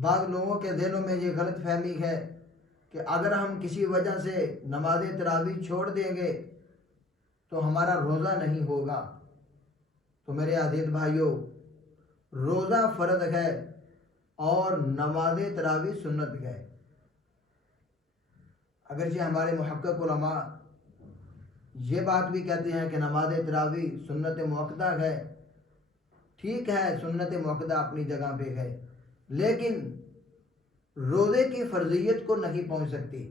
بعض لوگوں کے ذہنوں میں یہ غلط فہمی ہے کہ اگر ہم کسی وجہ سے نماز تراویح چھوڑ دیں گے تو ہمارا روزہ نہیں ہوگا۔ تو میرے عزیز بھائیوں، روزہ فرض ہے اور نماز تراویح سنت ہے۔ اگرچہ ہمارے محقق علماء یہ بات بھی کہتے ہیں کہ نماز تراویح سنت مؤکدہ ہے، ٹھیک ہے، سنت مؤکدہ اپنی جگہ پہ ہے، لیکن روزے کی فرضیت کو نہیں پہنچ سکتی۔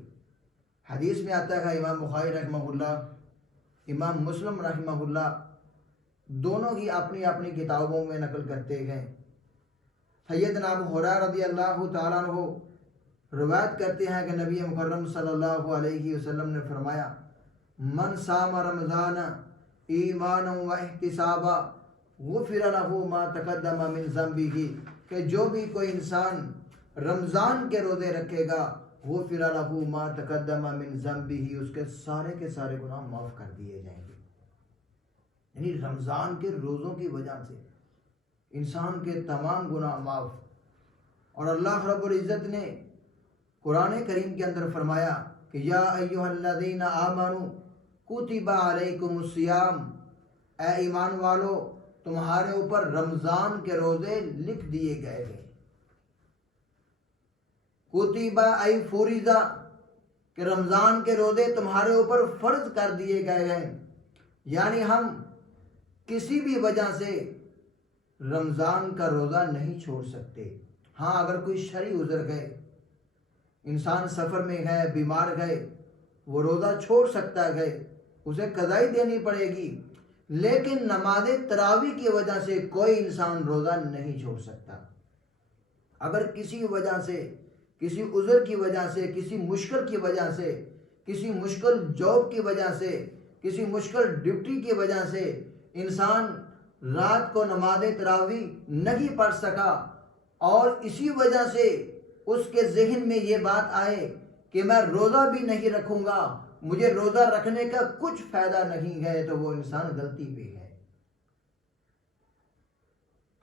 حدیث میں آتا ہے، امام بخاری رحمہ اللہ، امام مسلم رحمہ اللہ دونوں ہی اپنی اپنی کتابوں میں نقل کرتے ہیں۔ سیدنا ابو ہریرہ رضی اللہ تعالیٰ عنہ روایت کرتے ہیں کہ نبی مکرم صلی اللہ علیہ وسلم نے فرمایا، من صام رمضان ایمانا و احتسابا غفر له ما تقدم من ذنبه، کہ جو بھی کوئی انسان رمضان کے روزے رکھے گا، غفر له ما تقدم من ذنبه، اس کے سارے گناہ معاف کر دیے جائیں گے۔ یعنی رمضان کے روزوں کی وجہ سے انسان کے تمام گناہ معاف۔ اور اللہ رب العزت نے قرآن کریم کے اندر فرمایا کہ یا ایھا الذین آمنوا کتب علیکم الصیام، اے ایمان والو تمہارے اوپر رمضان کے روزے لکھ دیے گئے ہیں۔ کتب ای فرض، کہ رمضان کے روزے تمہارے اوپر فرض کر دیے گئے ہیں۔ یعنی ہم کسی بھی وجہ سے رمضان کا روزہ نہیں چھوڑ سکتے۔ ہاں، اگر کوئی شرعی عذر ہے، انسان سفر میں ہے، بیمار ہے، وہ روزہ چھوڑ سکتا ہے، اسے قضائی دینی پڑے گی، لیکن نماز تراویح کی وجہ سے کوئی انسان روزہ نہیں چھوڑ سکتا۔ اگر کسی وجہ سے، کسی عذر کی وجہ سے، کسی مشکل کی وجہ سے، کسی مشکل جاب کی وجہ سے، کسی مشکل ڈیوٹی کی وجہ سے انسان رات کو نماز تراویح نہیں پڑھ سکا، اور اسی وجہ سے اس کے ذہن میں یہ بات آئے کہ میں روزہ بھی نہیں رکھوں گا، مجھے روزہ رکھنے کا کچھ فائدہ نہیں ہے، تو وہ انسان غلطی پہ ہے۔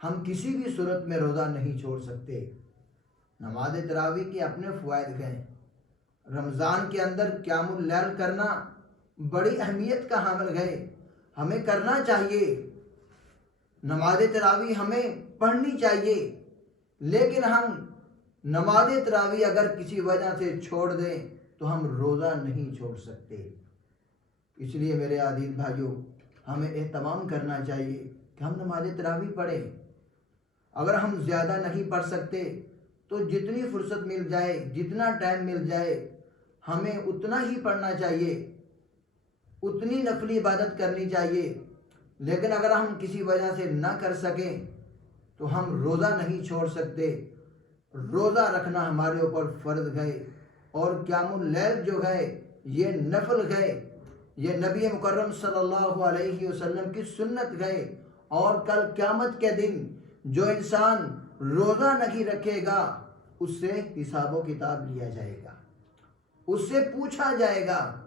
ہم کسی بھی صورت میں روزہ نہیں چھوڑ سکتے۔ نماز تراویح کے اپنے فوائد ہیں۔ رمضان کے اندر قیام اللیل کرنا بڑی اہمیت کا حامل ہے، ہمیں کرنا چاہیے۔ نماز تراویح ہمیں پڑھنی چاہیے، لیکن ہم نماز تراویح اگر کسی وجہ سے چھوڑ دیں تو ہم روزہ نہیں چھوڑ سکتے۔ اس لیے میرے عزیز بھائیوں، ہمیں اہتمام کرنا چاہیے کہ ہم نماز تراویح پڑھیں۔ اگر ہم زیادہ نہیں پڑھ سکتے تو جتنی فرصت مل جائے، جتنا ٹائم مل جائے، ہمیں اتنا ہی پڑھنا چاہیے، اتنی نفلی عبادت کرنی چاہیے۔ لیکن اگر ہم کسی وجہ سے نہ کر سکیں تو ہم روزہ نہیں چھوڑ سکتے۔ روزہ رکھنا ہمارے اوپر فرض ہے، اور قیام اللیل جو ہے یہ نفل ہے، یہ نبی مکرم صلی اللہ علیہ وسلم کی سنت ہے۔ اور کل قیامت کے دن جو انسان روزہ نہیں رکھے گا اس سے حساب و کتاب لیا جائے گا، اس سے پوچھا جائے گا۔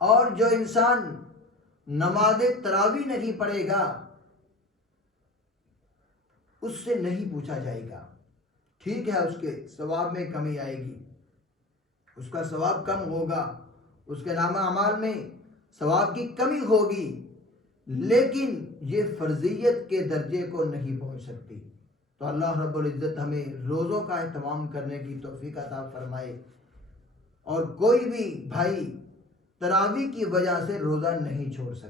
اور جو انسان نماز تراویح نہیں پڑھے گا اس سے نہیں پوچھا جائے گا۔ ٹھیک ہے، اس کے ثواب میں کمی آئے گی، اس کا ثواب کم ہوگا، اس کے نامہ اعمال میں ثواب کی کمی ہوگی، لیکن یہ فرضیت کے درجے کو نہیں پہنچ سکتی۔ تو اللہ رب العزت ہمیں روزوں کا اہتمام کرنے کی توفیق عطا فرمائے، اور کوئی بھی بھائی تراویح کی وجہ سے روزہ نہیں چھوڑ سکتا۔